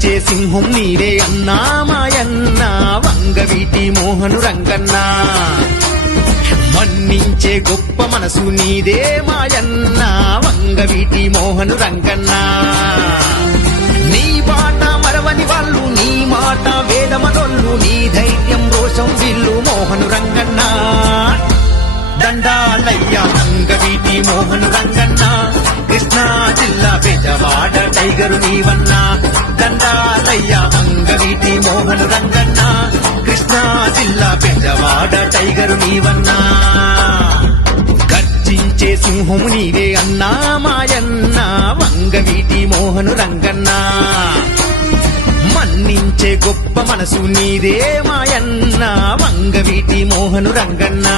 సింహం నీరే అన్నా మాయన్న వంగవీటి మోహను రంగన్నా. మన్నించే గొప్ప మనసు నీదే మాయన్న వంగవీటి మోహను రంగన్నా. నీ బాట మరవని వాళ్ళు నీ మాట వేదమనొల్లు నీ ధైర్యం రోషం విల్లు మోహను రంగన్నా. దండాలయ్యా వంగవీటి మోహను రంగన్న. కృష్ణా జిల్లా బెజవాడ టైగరు నీవన్నా. దండాలయ్య వంగవీటి మోహను రంగన్న. కృష్ణా జిల్లా పెద్దవాడ టైగరు నీవన్నా. గర్జించే సింహము నీవే అన్నా మాయన్న. వంగవీటి మోహను రంగన్నా. మన్నించే గొప్ప మనసు నీదే మాయన్న. వంగవీటి మోహను రంగన్నా.